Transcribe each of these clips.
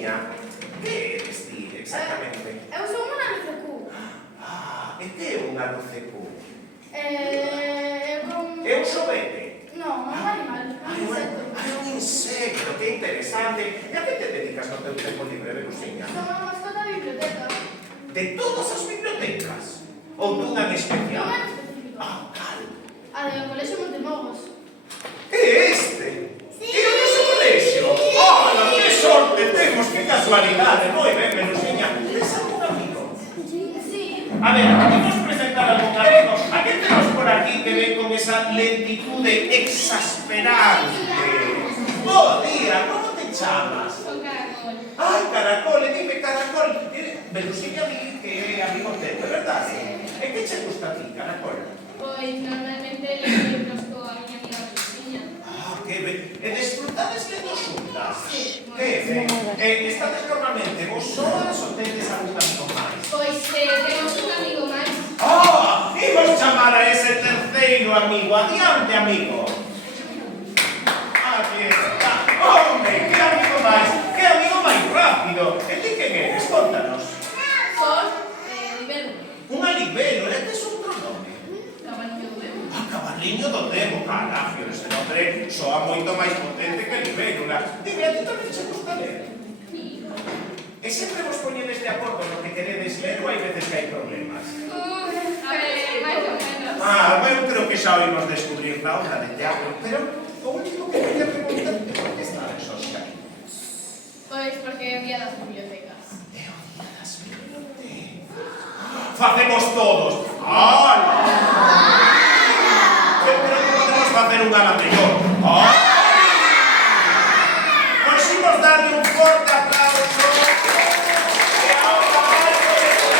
Velusiña, que eres ti exactamente? Eu son unha LCQ. E que é unha LCQ? É un xoguete? Non, un animal, un insecto. Un insecto, que interesante. E a que te dedicas no teu tempo libre, Velusiña? Son unha mascota da biblioteca. De todas as bibliotecas? Ou dunha en especial? Non é específico. Cal? A do Colexio Montemogos. É este? Sí. E o noso colexio? Ola, que sorte temos, que casualidade. Moi ben, Velusiña. Tes algún amigo? Sí. A ver, podemos presentar algún amigo. A que temos por aquí que ven con esa lentitude exasperante? Bo día, como te chamas? Son Caracol. Ai, Caracol, e dime Caracol. Velusiña di que é amigo teu, é verdade? E que che gusta a ti, Caracol? Pois normalmente leio libros coa miña amiga Velusiña. Que ben. E desfrutades lendo xuntas? Sí, moi Que ben. Estades normalmente vos soas ou tedes algún amigo máis? Pois temos un amigo máis. Imos chamar a ese terceiro amigo. Adiante, amigo. Aquí está. Home, que amigo máis. Que amigo máis rápido. E ti quen eres? Contanos. Son libelo. Unha libélula, e tes outro nome? Cabaliño do Demo. Cabaliño do Demo, carafio, ese nome soa moito máis potente que libélula. Dime, a ti tamén che gusta ler? E sempre vos poñedes de acordo no que queredes ler ou hai veces que hai problemas? A ver, máis ou menos. Eu creo que xa oímos descubrir na obra de teatro, pero o último que quería preguntarte, por que está en social? Pois porque é o día das bibliotecas. É o día das bibliotecas. Facemos todos. ¡Hala! Pero que podemos facer unha la mellor. Pois imos darle un forte aplauso. E agora vai por eso.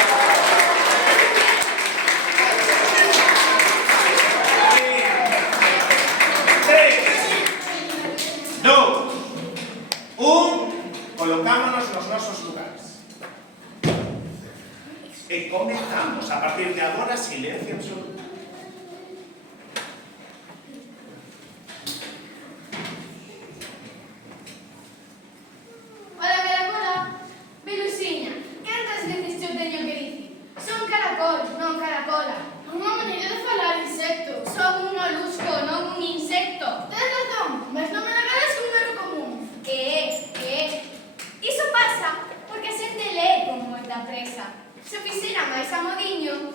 3, 2, 1, colocámonos nos nosos lugares. E comenzamos. A partir de agora, silencio absoluto. Hola, Caracola. Velusiña, cantas veces eu teño que dicir? Son Caracol, non Caracola. Unha maneira de falar insecto. Son un molusco, non un insecto. Tens razón, mas non me negarás un erro común. Que é. Iso pasa porque a xente lee con moita presa. Se fixera máis amodiño.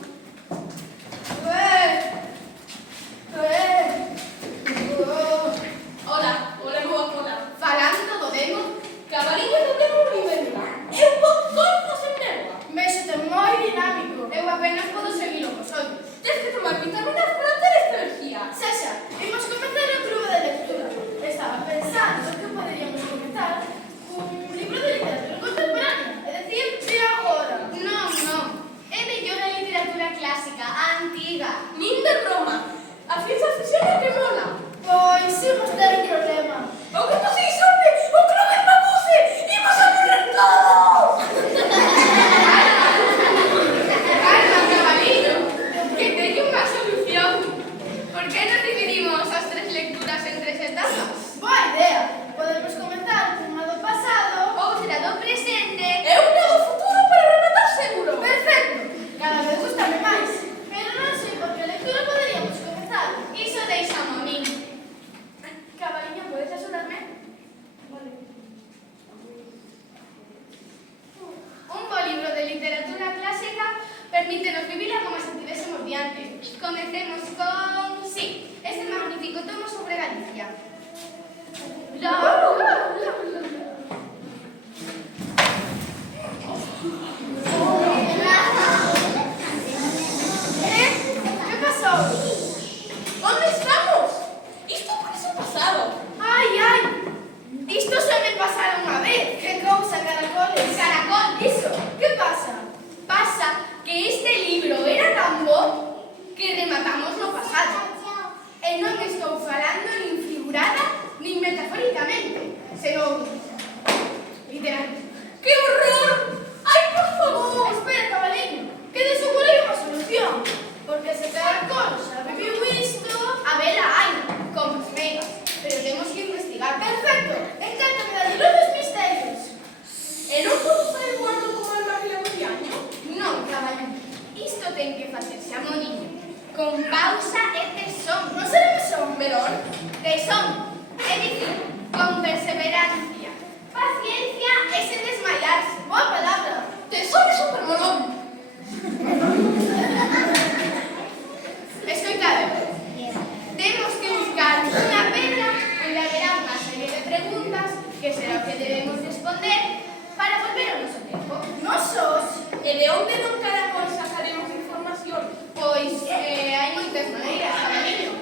que será o que debemos responder para volver ao noso tempo. Nosos? E de onde non caracol sacaremos información? Pois hai moitas maneiras, Cabaliño.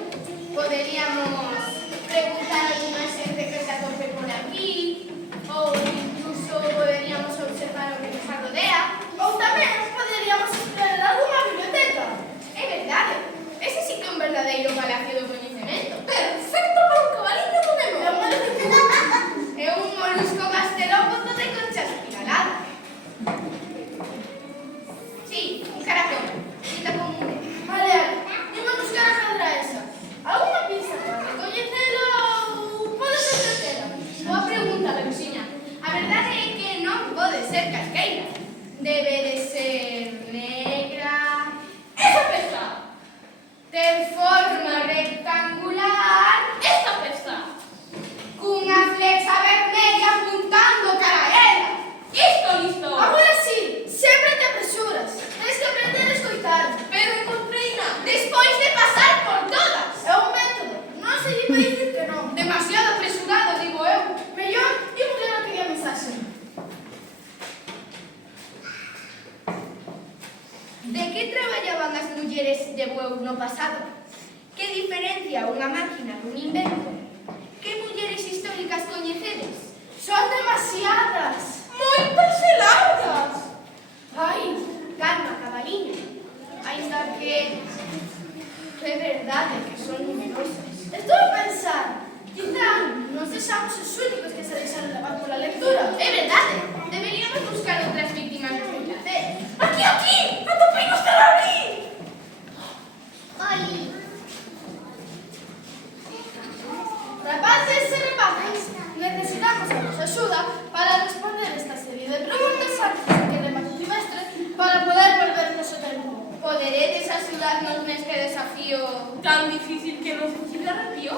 Poderíamos preguntar a alguna xente que se atope por aquí, ou incluso poderíamos observar o que nos rodea, Ou tamén poderíamos explorar algunha biblioteca. é verdade. Ese sí que é un verdadeiro palacio do coñecemento. Perfecto para un cabaliño do nemo. É un molusco gasterópodo de concha espiralada. Sí, un caracol. Cita común. Vale, imos buscar a cadra esa. Alguna pista para recoñecela ou pode ser certera? Boa pregunta, Belusiña. A verdade é que non pode ser calqueira. Debe de ser negra, Esa pesta. ter forma rectangular, Esta pesta. cunha flecha vermella apuntando cara a ela. Isto listo. Agora sí, sempre te apresuras. Tens que aprender a escoitar. Pero encontreina. Despois de pasar por todas. É un método. Non se lle vai dicir que non. Demasiado apresurado, digo eu. Mellor imos ler aquella mensaxe. De que traballaban as mulleres de Bueu no pasado? Que diferencia unha máquina dun invento? Que mulleres históricas coñecedes? Son demasiadas. Moitas e largas. Ai, calma, Cabaliño. Ainda que é verdade que son numerosas. Estou a pensar. Quizá non sexamos os únicos que se deixaron levar pola lectura. É verdade. Deberíamos buscar outras víctimas deste placer. Aquí, aquí! Atopei nos carabrí! Ai, Rapaces e rapazas, necesitamos a vosa axuda para responder esta serie de preguntas antes de que remate o trimestre para poder volver ao noso tempo. poderedes axudarnos neste desafío? Tan difícil que nos fusil de arrepío.